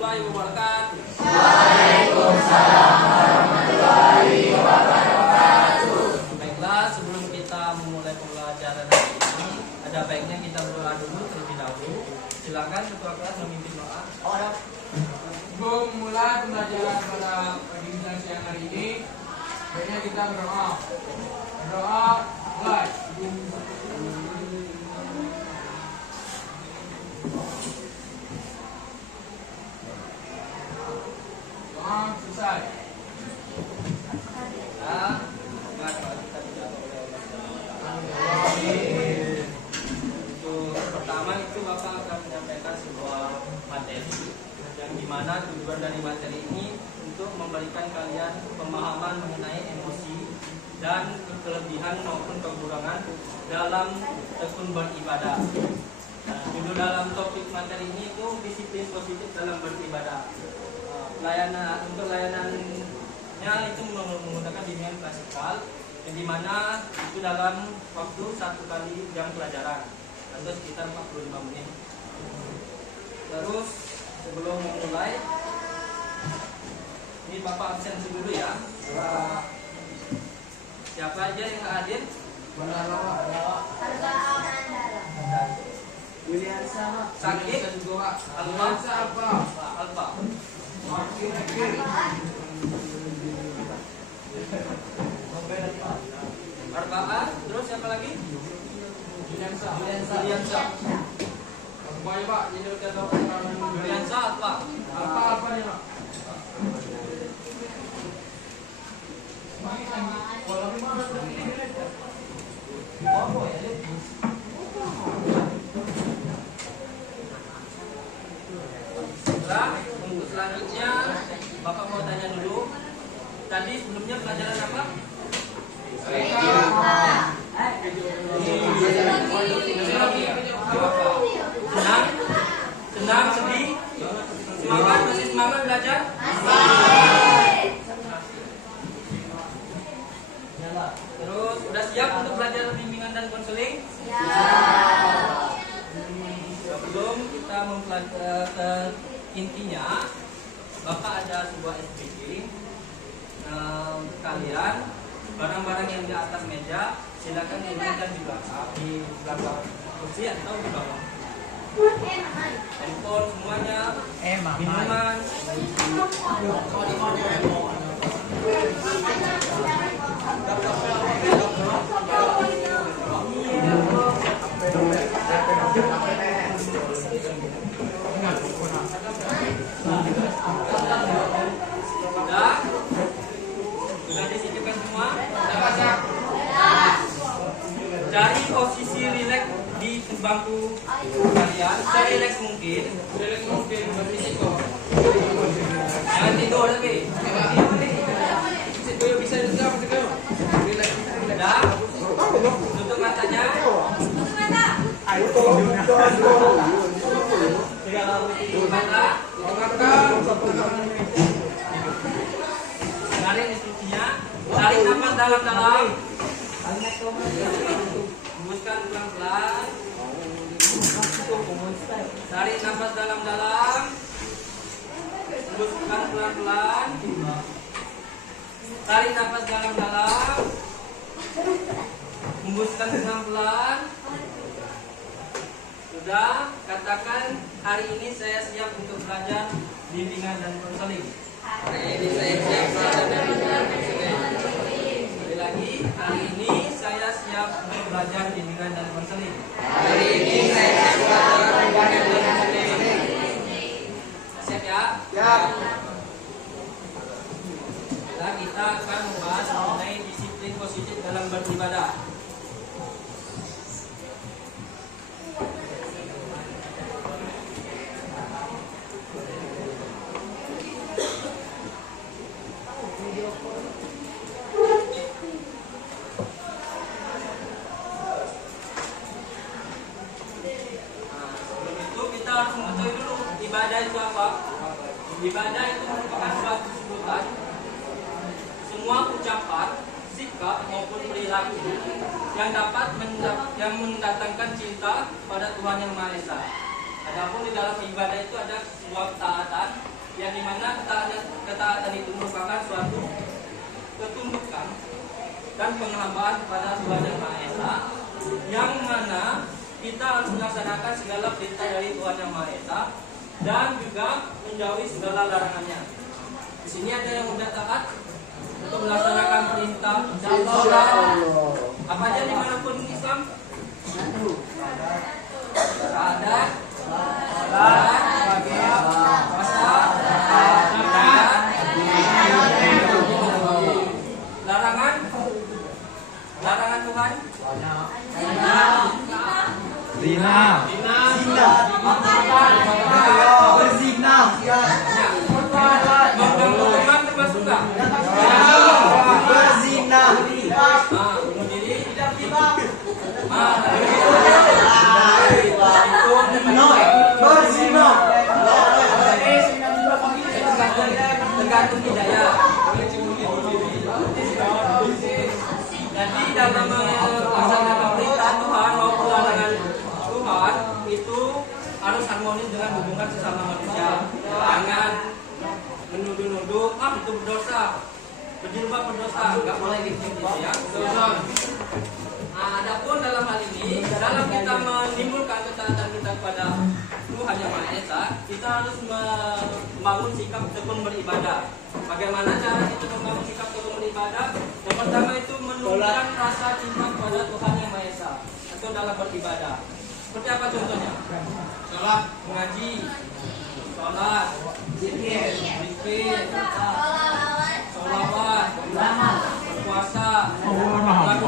Wabarakatuh. Waalaikumsalam warahmatullahi wabarakatuh. Baiklah, sebelum kita memulai pembelajaran hari ini, ada baiknya kita berdoa dulu terlebih dahulu. Silakan ketua kelas memimpin doa. Sebelum mulai pembelajaran pada pagi dan siang hari ini, baiknya kita berdoa. Berdoa mulai. Doa selesai. Untuk pertama itu Bapak akan menyampaikan sebuah materi yang dimana tujuan dari materi ini untuk memberikan kalian pemahaman mengenai emosi dan kelebihan maupun kekurangan dalam tekun beribadah. Judul dalam topik materi ini itu disiplin positif dalam beribadah. Untuk layanannya itu menggunakan bimbingan klasikal, yang dimana itu dalam waktu 1 kali jam pelajaran atau sekitar 45 menit. Terus sebelum memulai, ini Bapak absensi dulu ya. Siapa aja yang hadir? Sakit? Alfa. Arba'ah, terus siapa lagi? Juliansa. Semuanya Pak, jadi udah tahu Juliansa apa? apa nih Pak? Untuk selanjutnya Bapak mau tanya dulu. Tadi sebelumnya pelajaran apa? Senang, sedih, semangat, masih semangat belajar? Terus udah siap untuk belajar bimbingan dan konseling? Sebelum kita mempelajari intinya, Bapak ada sebuah SPG. Kalian barang-barang yang di atas meja silakan diberikan di belakang kursi atau di bawah. Handphone semuanya, minuman. Sudah disisipkan semua? Cari posisi rileks di bangku kalian, serileks mungkin. Berisiko. Jangan tidur tapi. Bisa juga masuk. Sudah. Tutup matanya. Tutup mata. Tarik instruksinya. Tarik nafas dalam-dalam. Hembuskan pelan-pelan. Tarik nafas dalam-dalam. Hembuskan pelan-pelan. Tarik nafas dalam-dalam. Hembuskan pelan-pelan. Sudah, katakan hari ini saya siap untuk belajar bimbingan dan konseling. Hari ini saya siap belajar dan konseling. Sekali lagi, hari ini saya siap untuk belajar bimbingan dan konseling. Hari ini saya siap belajar bimbingan dan konseling. Siap ya? Siap. Nah, kita akan membahas mengenai disiplin positif dalam beribadah. Sebelum itu kita harus mengetahui dulu ibadah itu apa. Ibadah itu merupakan suatu sebutan semua ucapan, sikap maupun perilaku yang dapat mendatangkan cinta pada Tuhan Yang Maha Esa. Adapun di dalam ibadah itu ada sebuah ketaatan yang dimana ketaatan itu merupakan suatu ketundukan dan penghambaan kepada Tuhan Yang Maha Esa, yang mana kita harus melaksanakan segala perintah dari Tuhan Yang Maha Esa dan juga menjauhi segala larangannya. Di sini ada yang sudah taat untuk melaksanakan perintah Allah. Apa aja dimanapun Islam? Syahadat, salat, puasa, zakat, larangan, larangan Tuhan. Zina. Berzina. Mengganggu teman termasuk nggak? Berzina. Bunuh diri. Berzina. Tergantung hidayah. Jadi dalam melaksanakan perintah Tuhan maupun larangan Tuhan itu harus harmonis dengan hubungan sesama manusia. Jangan menuduh-nuduh, itu berdosa, berjilbab berdosa, nggak boleh gitu ya. Adapun dalam hal ini, dalam kita menimbulkan ketaatan kita kepada Tuhan Yang Maha Esa, kita harus membangun sikap tekun beribadah. Bagaimana cara kita membangun sikap tekun beribadah? Yang pertama itu menumbuhkan rasa cinta kepada Tuhan Yang Maha Esa atau dalam beribadah. Seperti apa contohnya? Sholat, mengaji, sholat, zikir, sholawat, berpuasa,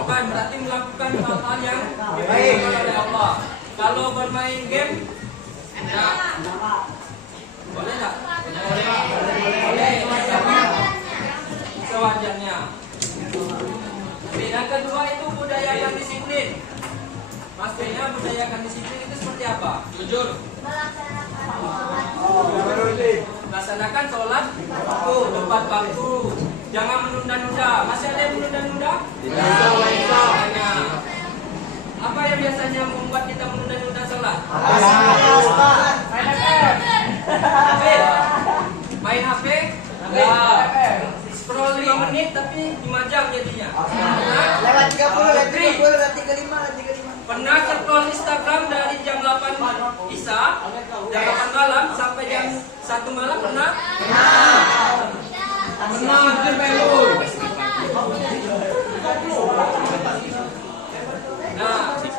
berarti melakukan hal-hal yang diperintahkan oleh Allah. Kalau bermain game, ya, boleh nggak? Boleh. Sewajarnya. Yang kedua itu budayakan disiplin. Maksudnya budayakan disiplin itu seperti apa? Jujur. Laksanakan sholat tepat waktu. Jangan menunda-nunda. Masih ada yang menunda-nunda? Tidak. Apa yang biasanya membuat kita menunda-nunda sholat? Main HP? Scroll 5 menit tapi 5 jam jadinya. Lewat 30, lewat 35. Pernah scroll Instagram dari jam 8 Isya, jam 8 malam sampai jam 1 malam pernah? Pernah. Nah, di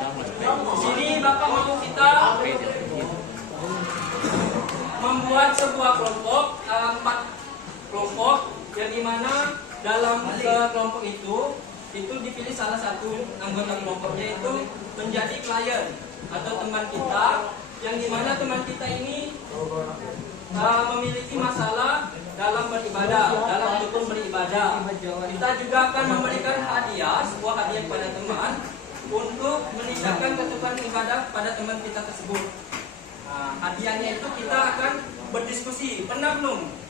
sini Bapak mau kita membuat sebuah kelompok, 4 kelompok, yang dimana dalam kelompok itu dipilih salah satu anggota kelompoknya itu menjadi klien atau teman kita, yang dimana teman kita ini memiliki masalah dalam beribadah, dalam tekun beribadah. Kita juga akan memberikan hadiah, sebuah hadiah kepada teman untuk meningkatkan ketukan ibadah pada teman kita tersebut. Hadiahnya itu kita akan berdiskusi. Pernah belum?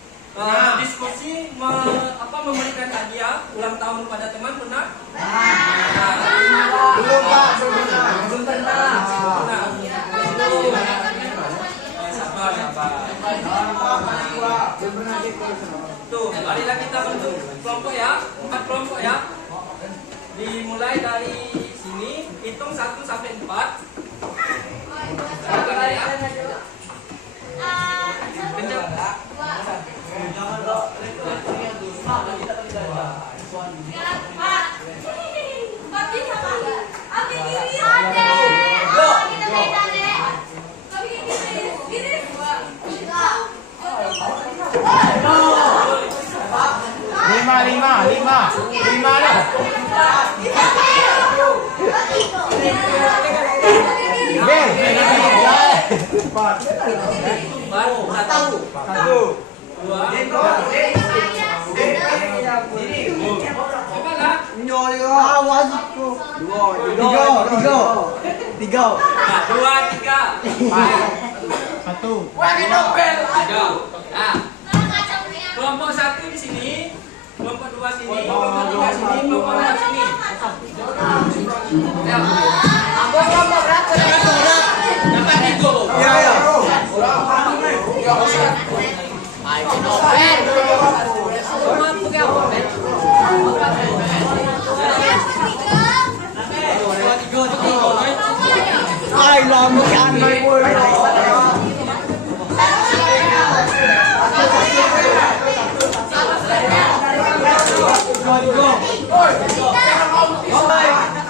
Diskusi memberikan hadiah ulang tahun kepada teman pernah? Belum Pak, belum pernah. Sabar. Tuh, marilah kita bentuk kelompok ya, 4 kelompok ya. Dimulai dari sini, hitung 1 sampai 4. Silakan ya. Kencang. Lima lah. Satu, dua, Tiga. dua, tiga. Satu. Tiga. Nah, kelompok 1 di sini, kelompok 2 sini, kelompok 3 sini, kelompok 4 sini. Ya. Dapat itu. Ya. Ay, lama si Andoy po.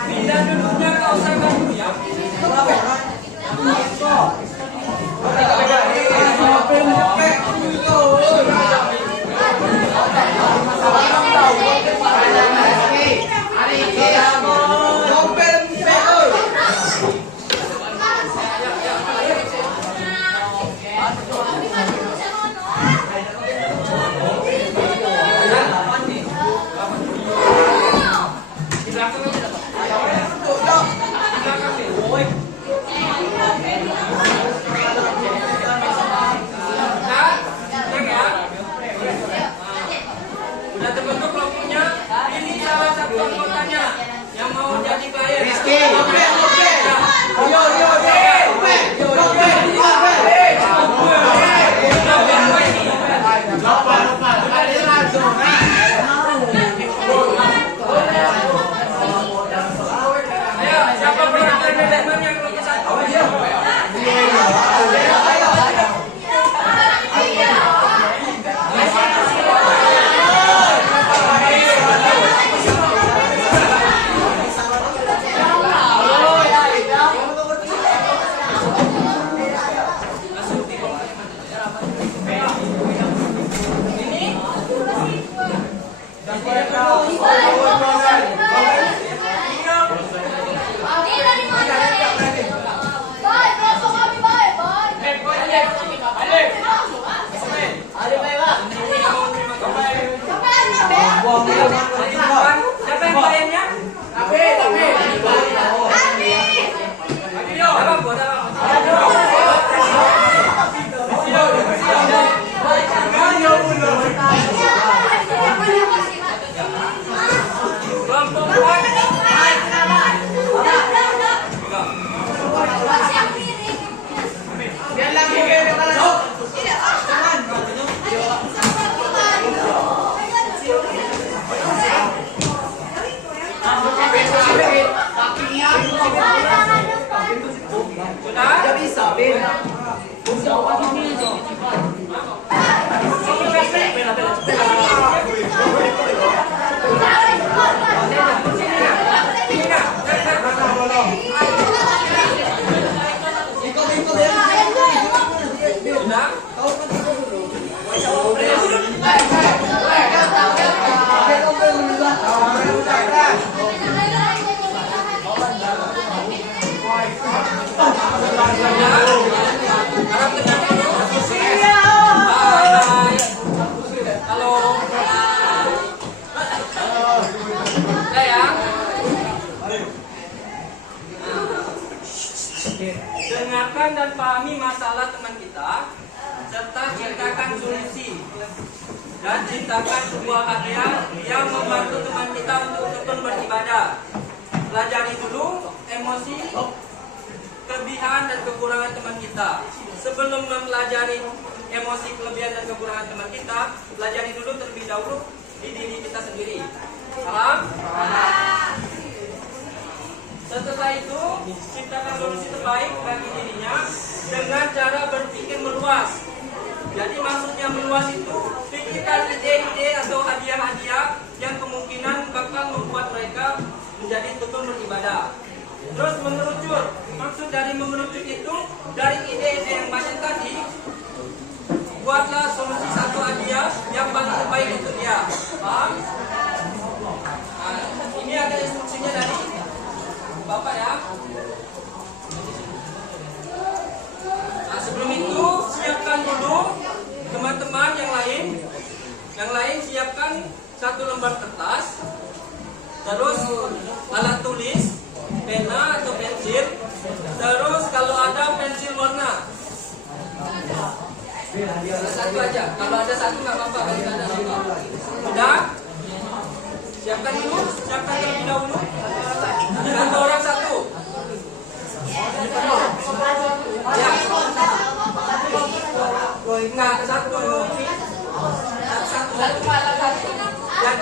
Pindah duduknya kau sama dulu ya. Di belakang aja. Di belakang deh. Woi. Udah terbentuk kelompoknya. Ini salah satu anggotanya yang mau jadi klien. Rizky. Ayo, siapa perwakilan manajemen yang kelompok satu? Siapa yang kliennya? Sudah? Bisa, Ben. Halo. Sayang. Dengarkan dan pahami masalah teman kita, serta ciptakan solusi. Dan ciptakan sebuah hadiah yang membantu teman kita untuk tekun beribadah. Pelajari dulu emosi, kelebihan dan kekurangan teman kita. Sebelum mempelajari emosi, kelebihan dan kekurangan teman kita, pelajari dulu terlebih dahulu di diri kita sendiri. Paham? Setelah itu, ciptakan solusi terbaik bagi dirinya dengan cara berpikir meluas. Jadi maksudnya meluas itu, pikirkan ide-ide atau hadiah-hadiah yang kemungkinan bakal membuat mereka menjadi tekun beribadah. Terus mengerucut. Maksud dari mengerucut itu, dari ide-ide yang banyak tadi, buatlah solusi satu hadiah yang paling terbaik untuk dia. Paham? Nah, ini ada instruksinya dari Bapak ya. Nah, sebelum itu siapkan dulu teman-teman yang lain. Yang lain siapkan satu lembar kertas, terus alat tulis, pena atau pensil, terus kalau ada pensil warna. Satu aja. Kalau ada satu nggak apa-apa. Kalau nggak ada apa-apa. Sudah? Siapkan dulu. Siapkan terlebih dahulu. Satu orang satu. Ya. Nggak satu. Satu. Ya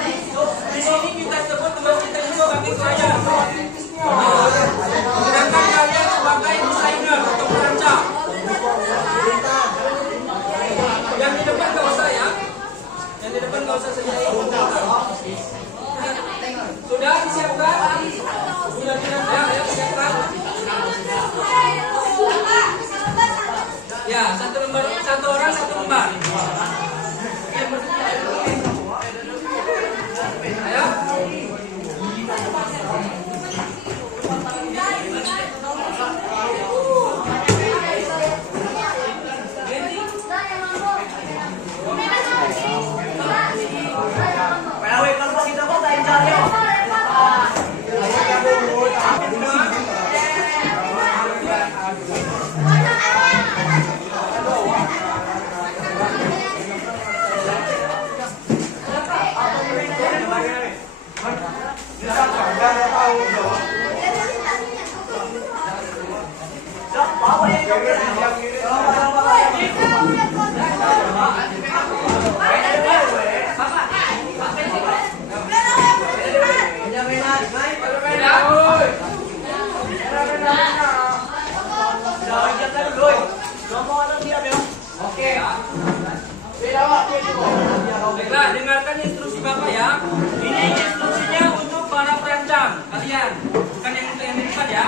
Baiklah, dengarkan instruksi Bapak ya. Ini instruksinya untuk para perancang kalian, bukan yang untuk yang di depan ya.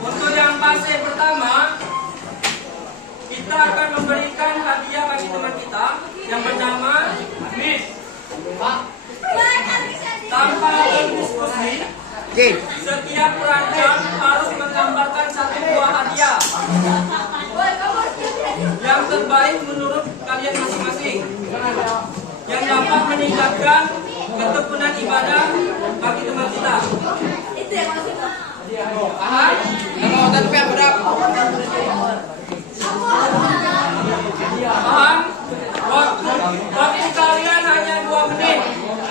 Untuk yang fase pertama, kita akan memberikan hadiah bagi teman kita yang bernama Miss. Tanpa berdiskusi, setiap perancang harus menggambarkan satu buah hadiah yang terbaik menurut kalian masing-masing, yang dapat meningkatkan ketekunan ibadah bagi teman kita. Paham? Paham? Waktu kalian hanya 2 menit.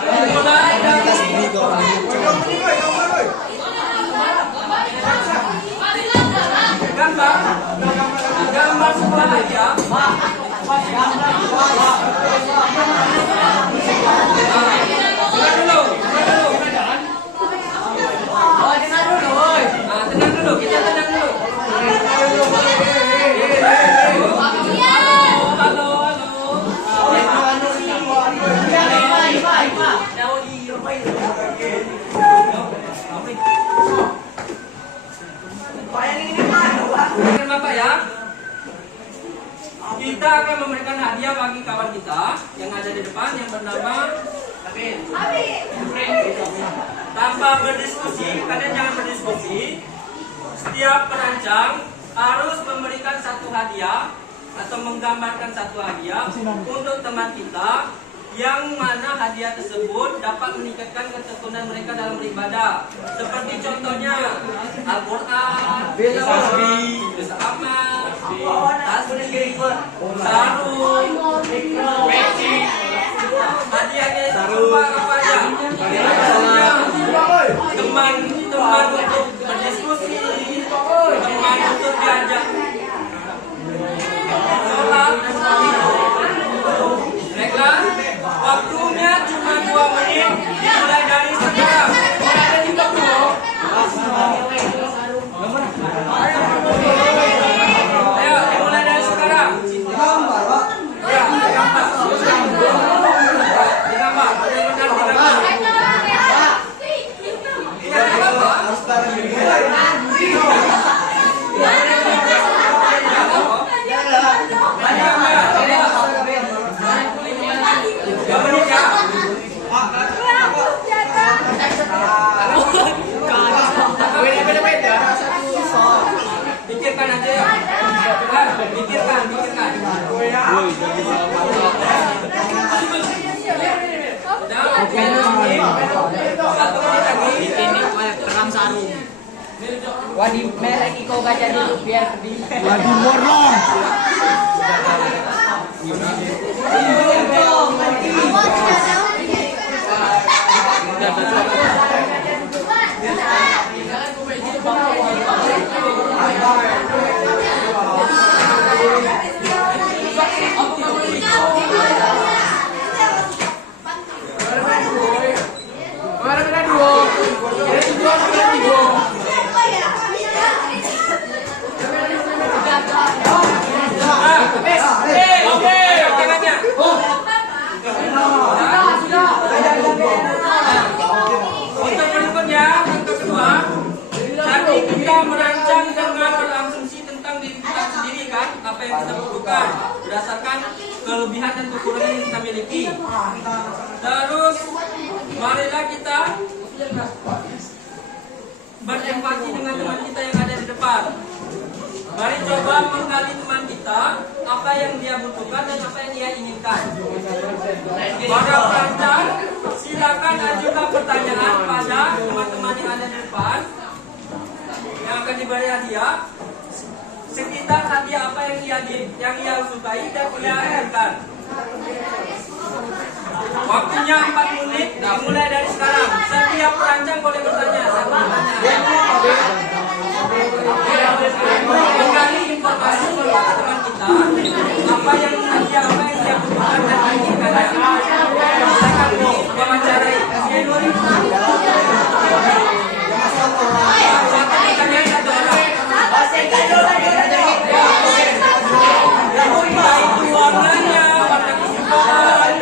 Mulai dari gambar sebuah hadiah. Tenang dulu, kita tenang dulu. Halo. Bapak ya, kita akan memberikan hadiah bagi kawan kita yang ada di depan yang bernama Tanpa berdiskusi, kalian jangan berdiskusi. Setiap perancang harus memberikan satu hadiah atau menggambarkan satu hadiah untuk teman kita, yang mana hadiah tersebut dapat meningkatkan ketekunan mereka dalam beribadah. Seperti contohnya Al-Quran, Juz Amal, tasbih, sarung, peci. Hadiahnya berupa apa aja? Teman untuk berdiskusi, teman untuk diajak sholat, dan sebagainya. Baiklah, waktunya cuma 2 menit, dimulai dari sekarang. Ayo, dimulai dari sekarang. Ya, digambar. Digambar. Pikirkan aja ya. Pikirkan. Satu menit lagi. Ini terang sarung. Wadi merek iko gajah dulu biar di. Lagi morong. Untuk berikutnya, yang kedua, tadi kita merancang dengan berasumsi tentang diri kita sendiri kan, apa yang kita butuhkan berdasarkan kelebihan dan kekurangan yang kita miliki. Terus, marilah kita berempati dengan teman kita yang ada di depan. Mari coba menggali teman kita, apa yang dia butuhkan dan apa yang dia inginkan. Para perancang, silakan ajukan pertanyaan pada teman-teman yang ada di depan yang akan diberi hadiah sekitar hadiah apa yang ia sukai dan ia inginkan. Waktunya 4 menit dimulai dari sekarang. Setiap perancang boleh bertanya satu pertanyaan. Menggali informasi kepada teman kita apa yang dia butuhkan dan inginkan. Silakan diwawancarai. Satu pertanyaan satu orang. Itu warnanya, warna kesukaan.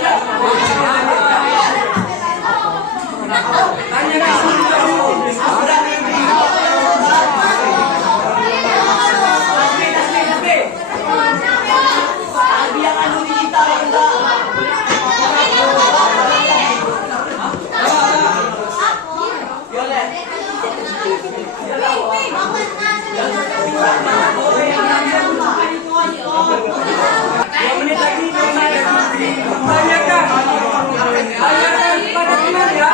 Tanya ke sini dulu. Tanyakan kepada teman ya.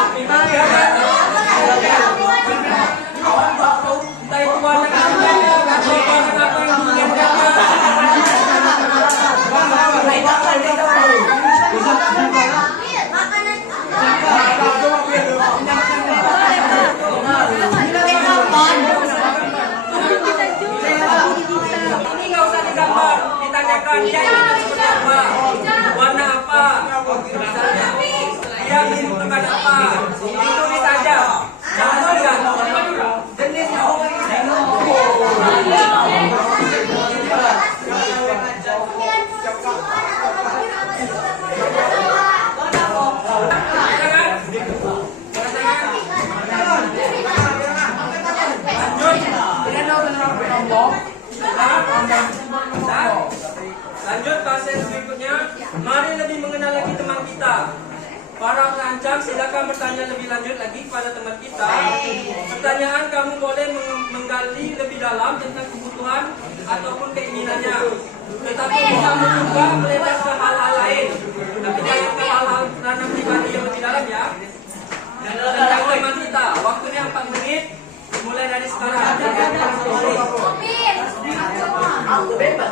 Entah itu warna kesukaannya atau warna apa yang diinginkan. Ini nggak usah digambar, ditanyakan dia ingin seperti apa, warna apa, misalnya dia membutuhkan apa, ditulis saja, jangan tuliskan jenisnya. Lanjut pasien berikutnya. Mari lebih mengenal lagi teman kita. Para perancang silakan bertanya lebih lanjut lagi kepada teman kita. Pertanyaan kamu boleh menggali lebih dalam tentang kebutuhan ataupun keinginannya. Tetapi bisa juga melebar ke hal-hal lain. Tapi jangan ke hal-hal ranah pribadi yang lebih dalam ya. Tentang teman kita. Waktunya 4 menit. Mulai dari sekarang. Aku bebas.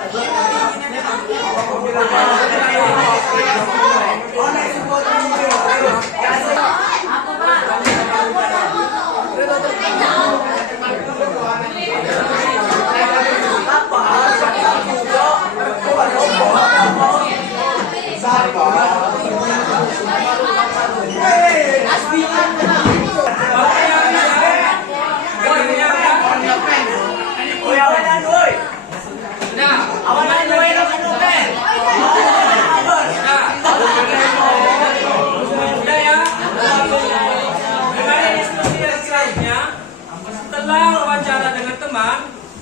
Setelah wawancara dengan teman,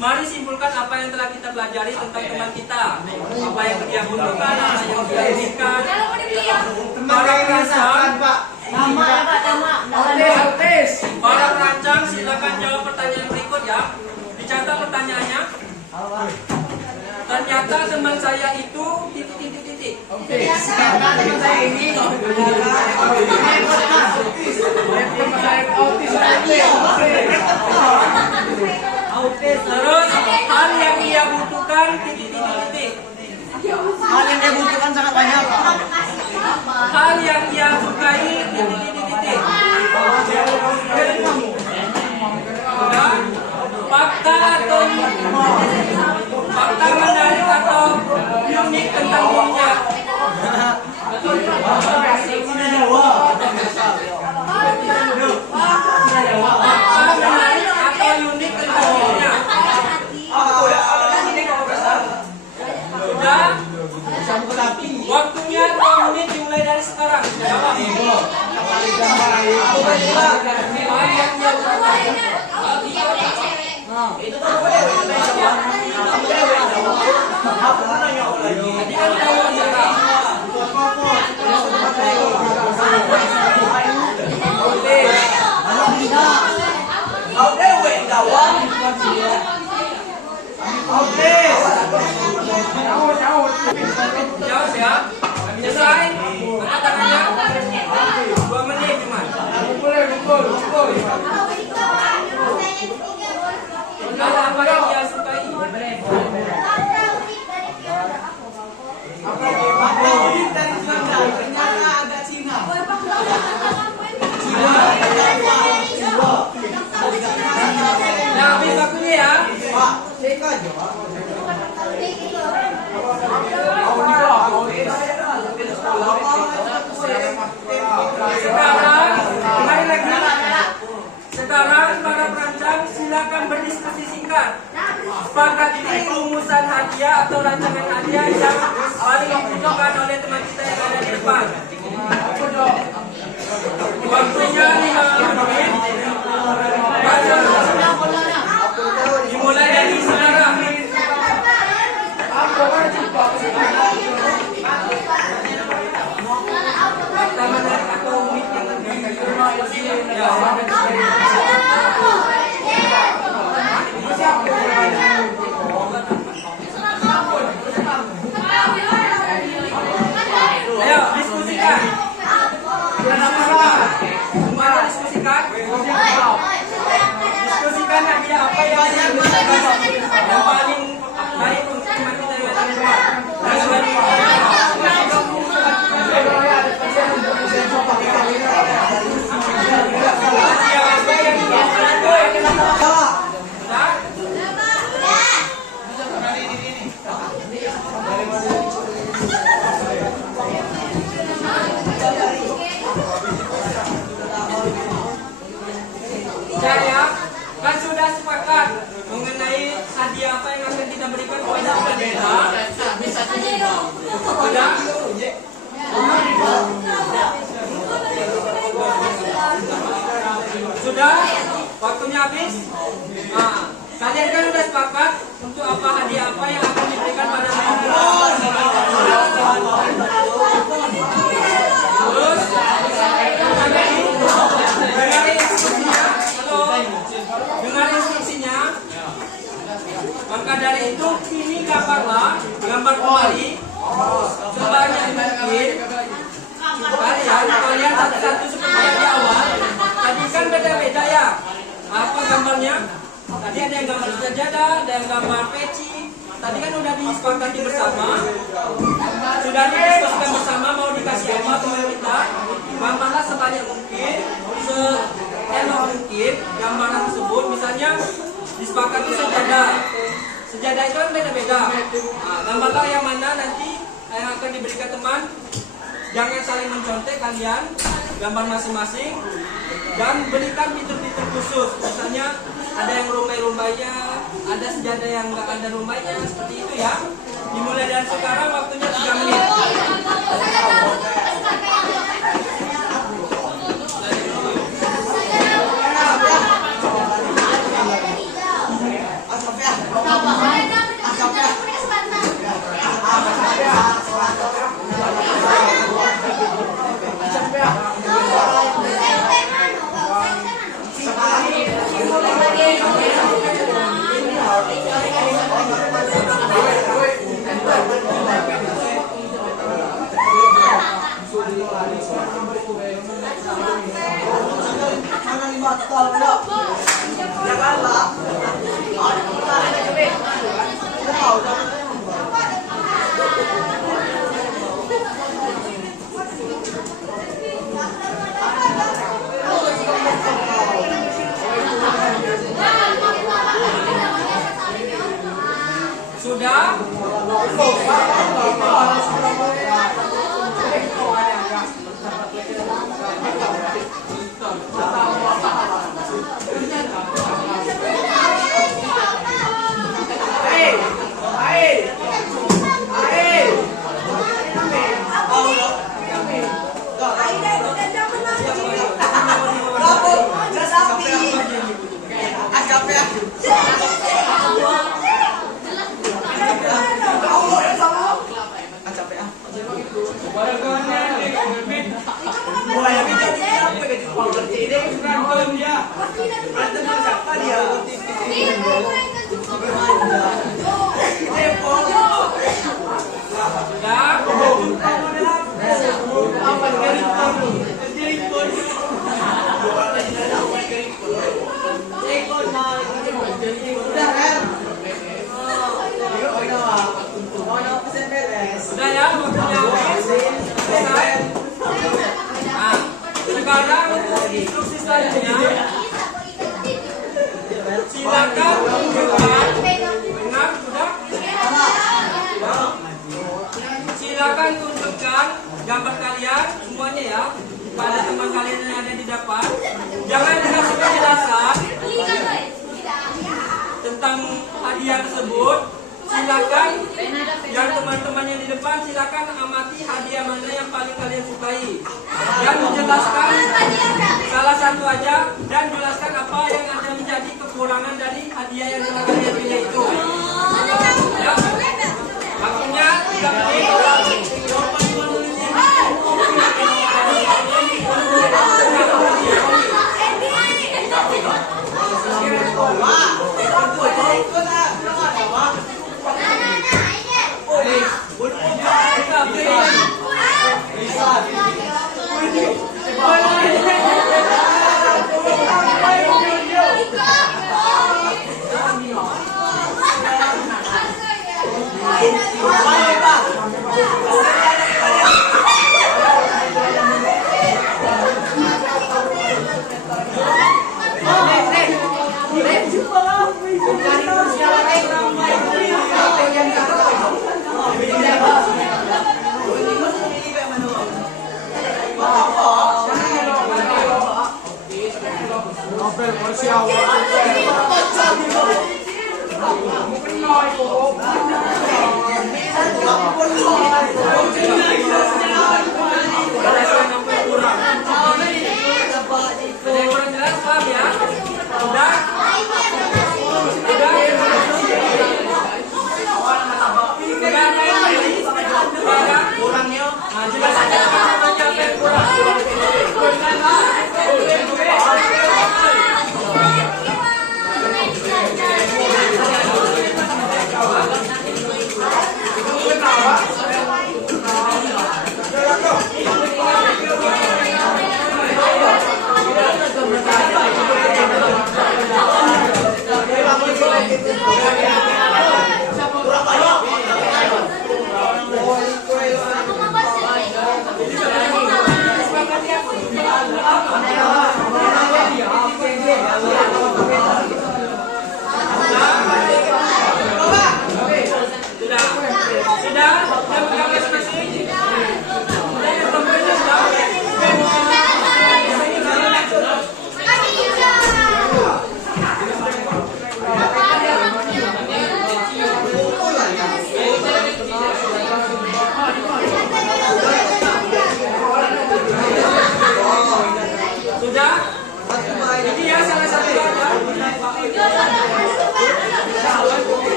mari simpulkan apa yang telah kita pelajari tentang teman kita. Apa yang dia butuhkan, apa yang dia inginkan. Para perancang, para perancang silakan jawab pertanyaan berikut ya. Dicatat pertanyaannya. Ternyata teman saya itu titik. Teman saya ini Terus hal yang dia butuhkan titik. Hal yang dia butuhkan sangat banyak. Hal yang dia sukai titik. Dan fakta menarik atau unik tentang dirinya. Fakta menarik atau unik tentang dirinya. Sudah. Waktunya 2 menit dimulai dari sekarang. Jawab. Jawab ya. Selesai. Angkat tangannya. 2 menit cuma. Kalau apa yang dia sukai. Apa yang dari Belanda? Ternyata agak Cina. berbincang, silakan berdiskusi singkat. Sepakati rumusan hadiah atau rancangan hadiah yang paling dibutuhkan oleh teman kita yang ada di depan. Waktunya 5 menit. Dimulai dari sekarang. Taman atau unit yang ayo diskusikan. Semuanya diskusikan. Diskusikan hadiah apa yang paling baik untuk teman kita yang ada di depan. Saya kan sudah sepakat mengenai hadiah apa yang akan kita berikan kepada peserta. Sudah, waktunya habis. Nah, kalian kan sudah sepakat untuk apa hadiah apa yang akan diberikan pada peserta. Terus, dengar instruksinya. Maka dari itu, ini gambar kembali sebanyak mungkin. Kalian satu-satu seperti yang di awal. Tadi kan beda-beda ya. Apa gambarnya? Tadi ada yang gambar sajadah, ada yang gambar peci. Tadi kan udah disepakati bersama. Sudah didiskusikan bersama mau dikasih apa teman kita. Gambarlah sebanyak mungkin, seelok mungkin gambaran tersebut. Misalnya disepakati sejadah. Sejadah itu kan beda-beda. Nah, gambarlah yang mana nanti yang akan diberikan teman. Jangan saling mencontek kalian, gambar masing-masing. Dan berikan fitur-fitur khusus. Misalnya ada yang rumbai-rumbainya, ada sejadah yang nggak ada rumbainya, seperti itu ya. Dimulai dari sekarang, waktunya 3 menit. Sudah? Sudah ya, waktunya habis. Selesai. Nah, sekarang instruksi selanjutnya. jelaskan salah satu aja dan jelaskan apa yang ada menjadi kekurangan dari hadiah yang telah kalian pilih itu. Ya. Waktunya 3 menit.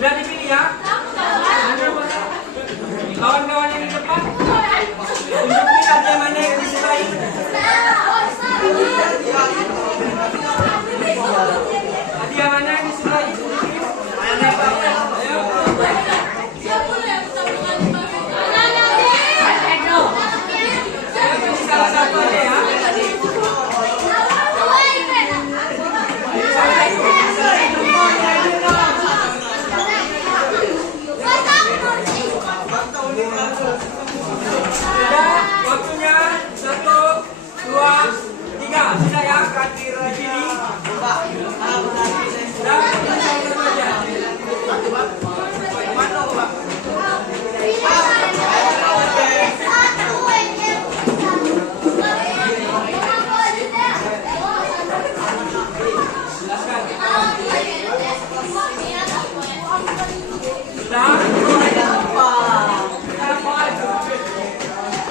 Udah dipilih ya? Kawan-kawan yang di depan, tunjukin hadiah mana yang disukai. Hadiah mana yang disukai? Ayo. Pilih salah satu aja ya. Sudah, waktunya 1, 2, 3. Sudah ya, kaki dipilih. Sudah, satu aja. Sudah.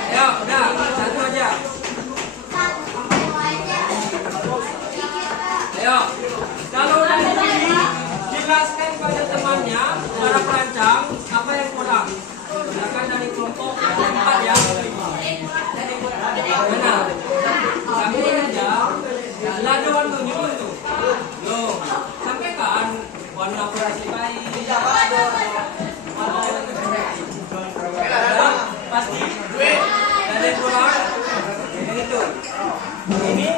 Ayo, udah, satu aja. Ayo, kalau udah dipilih, jelaskan pada temannya, para perancang, apa yang kurang. Silakan dari kelompok 4 ya. Mana? Sampai aja. Ada warnanya itu. Loh, sampaikan warna operasi baik. Pasti dari kurang itu ini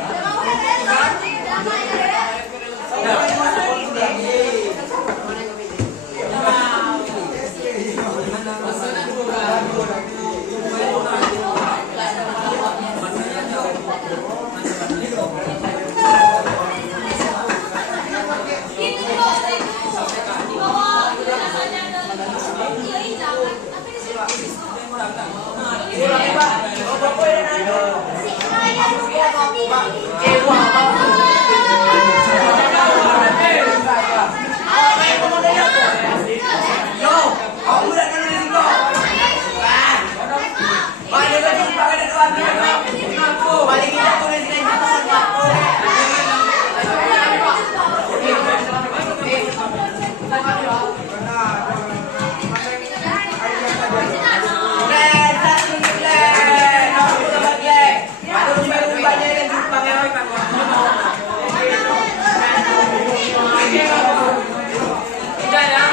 Sudah ya?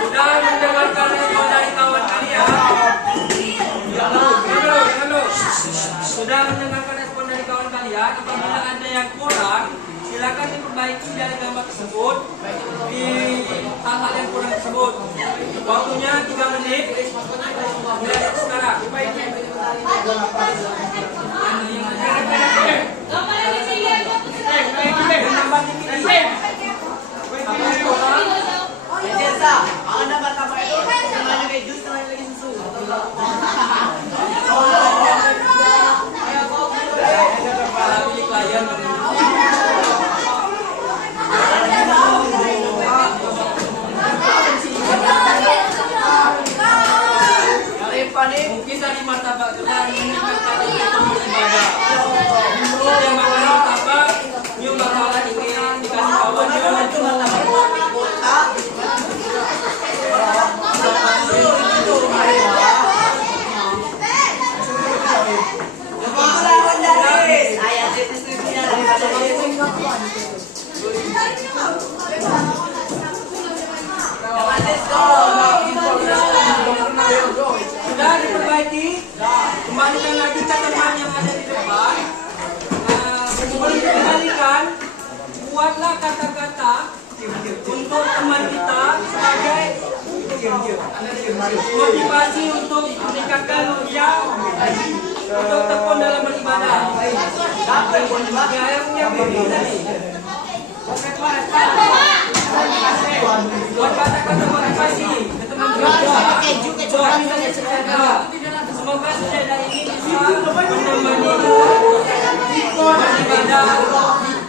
Sudah mendengarkan respon dari kawan kalian? Halo. Sudah mendengarkan respon dari kawan kalian? Apabila ada yang kurang, silakan diperbaiki dari gambar tersebut di hal-hal yang kurang tersebut. Waktunya 3 menit. Mulai dari sekarang. Menambah dikit. Apa yang kurang? Pilih klien. Mungkin dari martabak Tuhan meningkatkan ibadah. Yang makan martabak, new bakalan ingin dikasih kawannya. Sudah diperbaiki, kembalikan lagi ke teman yang ada di depan. Kembalikan, buatlah kata-kata untuk teman kita sebagai motivasi untuk meningkatkan dia untuk tekun dalam beribadah. Yang tadi. Buat kata-kata motivasi ke teman-teman. Semoga sejadah ini bisa menambah ibadah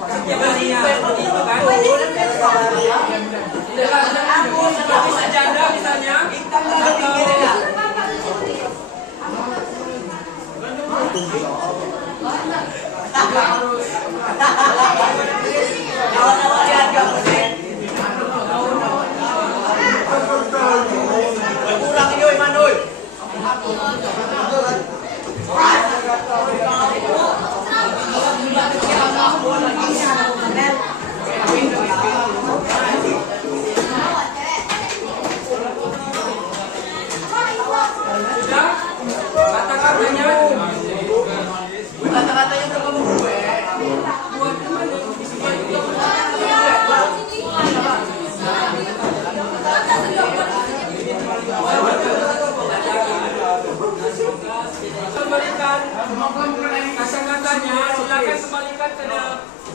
setiap harinya. Seperti itu kan? Seperti sejadah misalnya. Kata-katanya berapa gue? Buat teman kembalikan kata-katanya, silakan kembalikan ke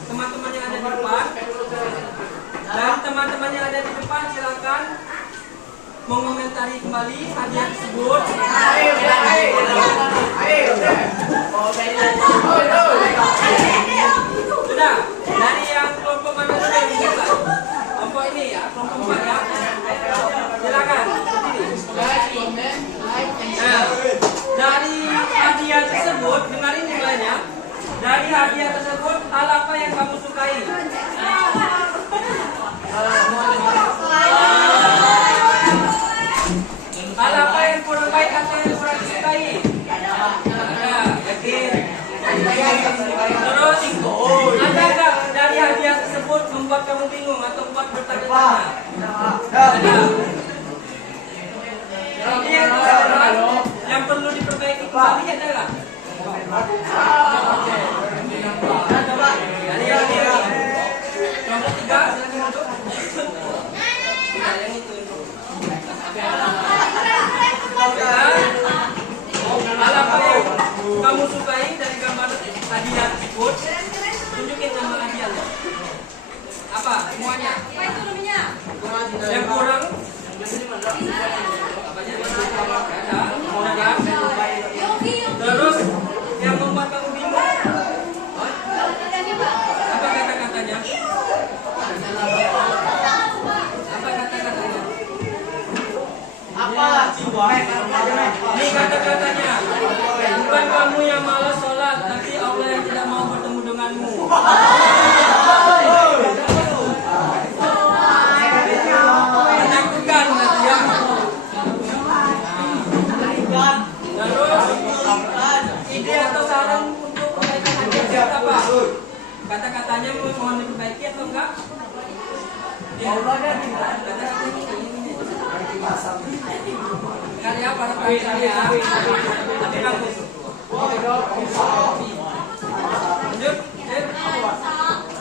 teman-teman yang ada di depan. Dan teman-teman yang ada di depan silakan mengomentari kembali hadiah tersebut. Sudah, dari yang kelompok mana sudah diminta? Kelompok ini ya, kelompok 4 ya. Silakan. Nah, dari hadiah tersebut, dengarin nilainya. Dari hadiah tersebut, hal apa yang kamu sukai? Hal apa yang kurang baik atau yang kurang disukai? Ada, yakin. Terus, ada nggak dari hadiah tersebut membuat kamu bingung atau membuat bertanya-tanya? Ada. Yang perlu diperbaiki kembali ada nggak? Dari hadiah nomor 3, silakan masuk. Yang itu. Hal apa yang kamu sukai dari gambar hadiah tersebut? Tunjukin nama hadiahnya. Apa? Semuanya? Yang kurang? Apanya? Ada. Ini kata-katanya. Bukan kamu yang malas sholat, tapi Allah yang tidak mau bertemu denganmu. Menakutkan nanti ya. Terus ide atau saran untuk kebaikan hati kita apa? Kata-katanya mohon diperbaiki atau enggak? Ya, kata-katanya ini. Karya para pengajarnya. Tapi bagus. Lanjut.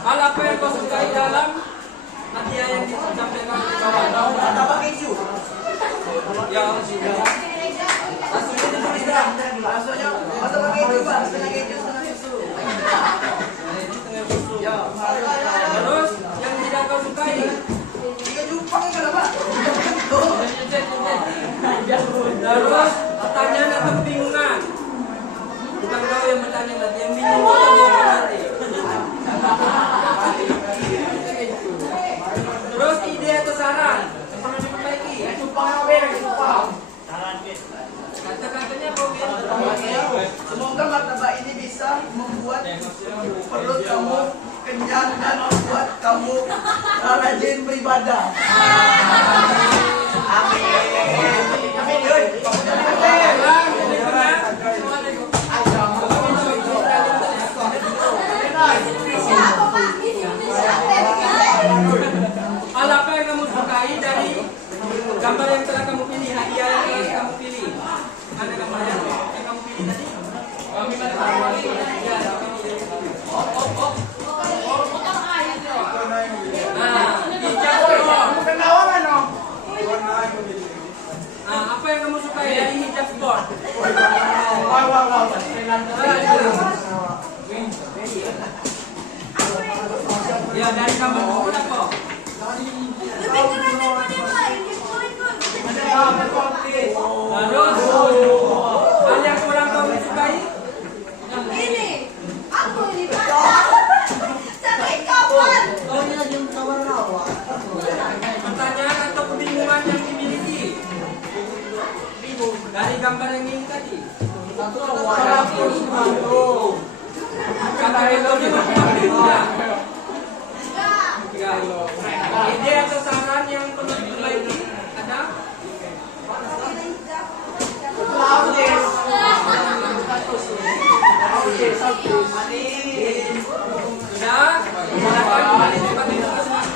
Hal apa yang kau sukai dalam hadiah yang disampaikan oleh kawan? Ya, sudah. Langsung aja tulis dah. Masa pakai keju, Pak? Setengah keju, setengah susu. Terus yang tidak kau sukai? Jepang kan, Pak? Terus pertanyaan atau kebingungan? Bukan kau yang bertanya berarti yang bingung kau yang berarti. Terus ide atau saran yang perlu diperbaiki? Kata-katanya kau Semoga martabak ini bisa membuat perut kamu kenyang dan membuat kamu rajin beribadah. Hal apa yang kamu sukai dari gambar yang telah kamu pilih, hadiah yang telah kamu pilih? Mana gambar yang kamu pilih tadi? Nah, apa yang kamu sukai dari hijab sport? Ya, dari gambar kamu apa? Terus, hal yang kurang kamu sukai? Pertanyaan atau kebingungan yang dimiliki dari gambar yang ini tadi? Kata metode tidak. Ide atau saran yang perlu diperbaiki ada? Sudah? Silakan kembali tempat duduk masing-masing.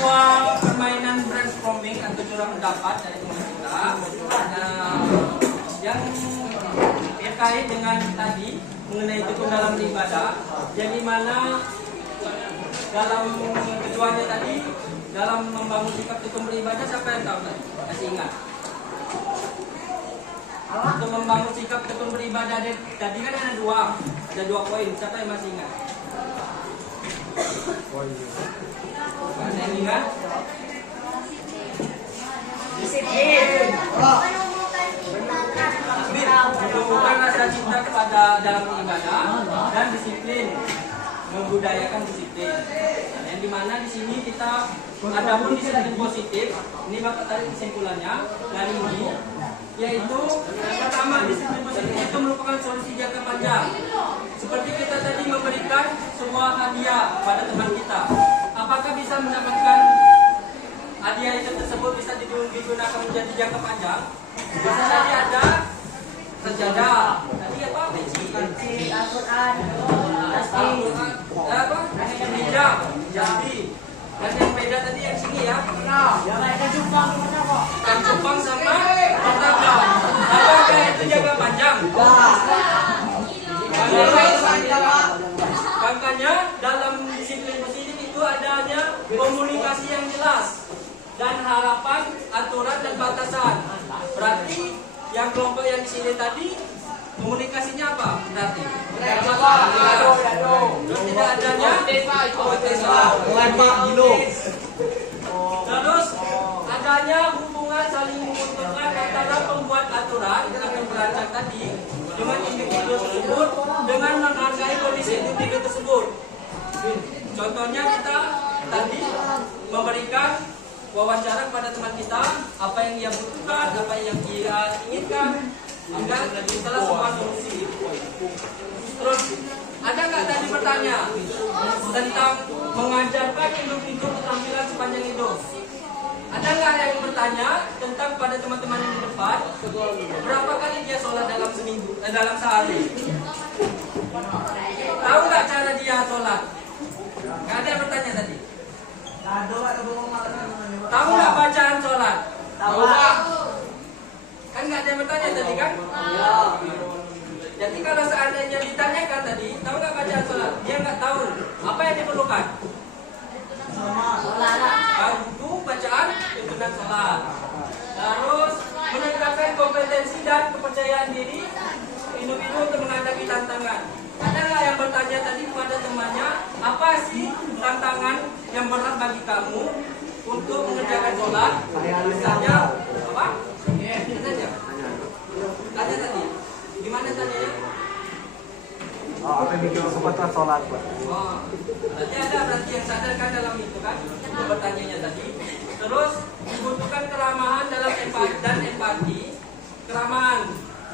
Sebuah permainan brainstorming atau curang pendapat dari teman kita yang terkait dengan tadi mengenai tekun dalam ibadah, yang dimana dalam tujuannya tadi dalam membangun sikap tekun beribadah, siapa yang tahu tadi? Masih ingat? Untuk membangun sikap tekun beribadah tadi kan ada dua poin. Siapa yang masih ingat? Masih ingat? Disiplin. Menumbuhkan rasa cinta kepada dalam ibadah dan disiplin, membudayakan disiplin. Yang dimana di sini kita ada pun disiplin positif. Ini bapak tarik kesimpulannya dari ini, yaitu pertama, disiplin positif itu merupakan solusi jangka panjang. Seperti kita tadi memberikan sebuah hadiah pada teman kita, apakah bisa mendapatkan hadiah itu tersebut bisa digunakan menjadi jangka panjang? Bisa saja ada sajadah, tadi apa? Peci, Al-Quran, apa? Hijab, jadi. Dan yang beda tadi yang sini ya. Ikan cupang sama martabak. Apakah itu jangka panjang? Makanya dalam disiplin positif itu adanya komunikasi yang jelas dan harapan, aturan dan batasan. Berarti yang kelompok yang di sini tadi komunikasinya apa? Berarti terus tidak adanya Terus adanya hubungan saling menguntungkan antara pembuat aturan atau perancang tadi dengan individu tersebut dengan menghargai kondisi individu tersebut. Contohnya kita tadi memberikan wawancara kepada teman kita apa yang ia butuhkan, apa yang ia inginkan, agar setelah semua solusi. Terus ada nggak tadi bertanya tentang mengajarkan individu keterampilan sepanjang hidup? Ada nggak yang bertanya tentang pada teman-teman yang di depan berapa kali dia sholat dalam seminggu, dalam sehari? Tahu nggak cara dia sholat? Nggak ada yang bertanya tadi. Tahu nggak bacaan sholat? Tahu. Kan nggak ada yang bertanya tadi kan? Jadi kalau seandainya ditanyakan tadi, tahu nggak bacaan sholat? Dia nggak tahu. Apa yang diperlukan? Buku bacaan tuntunan sholat. Terus meningkatkan kompetensi dan kepercayaan diri individu untuk menghadapi tantangan. Ada nggak yang bertanya tadi kepada temannya, apa sih tantangan yang berat bagi kamu untuk mengerjakan sholat? Misalnya apa? Tanya tadi. Gimana tanyanya? Apa yang bikin kesempatan sholat, Pak? Berarti ada yang sadarkan dalam itu kan? Itu bertanyanya tadi. Terus dibutuhkan keramahan dalam empati dan empati. Keramahan.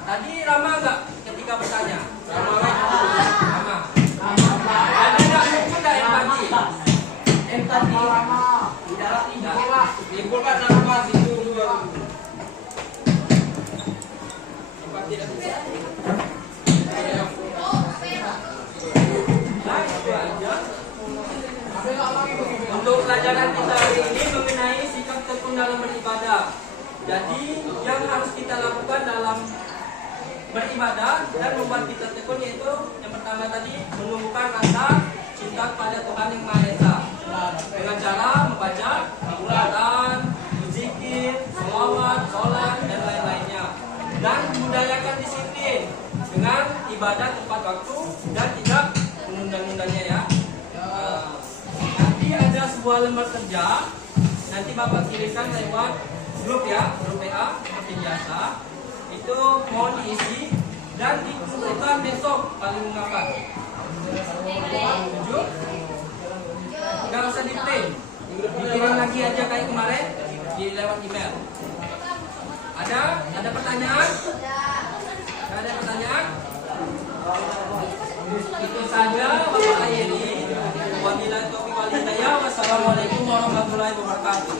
Tadi ramah nggak ketika bertanya? Ramah. Ada nggak muncul nggak empati? Empati. Timbul kan nama situ juga. Empati dan nah, itu aja. Untuk pelajaran kita hari ini mengenai sikap tekun dalam beribadah. Jadi yang harus kita lakukan dalam beribadah dan membuat kita tekun yaitu yang pertama tadi menumbuhkan rasa cinta kepada Tuhan yang Maha Esa dengan cara membaca Al-Quran, berzikir, sholawat, sholat dan lain-lainnya, dan membudayakan disiplin dengan ibadah tepat waktu dan tidak menunda-nundanya ya. Nanti ada sebuah lembar kerja, nanti Bapak kirimkan lewat grup ya, grup WA seperti biasa. Itu mohon diisi dan dikumpulkan besok paling lambat. Setuju? Nggak usah di print, dikirim lagi aja kayak kemarin di lewat email. Ada pertanyaan? Nggak ada pertanyaan? Itu saja Bapak Ayeni. Wabillahi taufiq wal hidayah. Wassalamualaikum warahmatullahi wabarakatuh.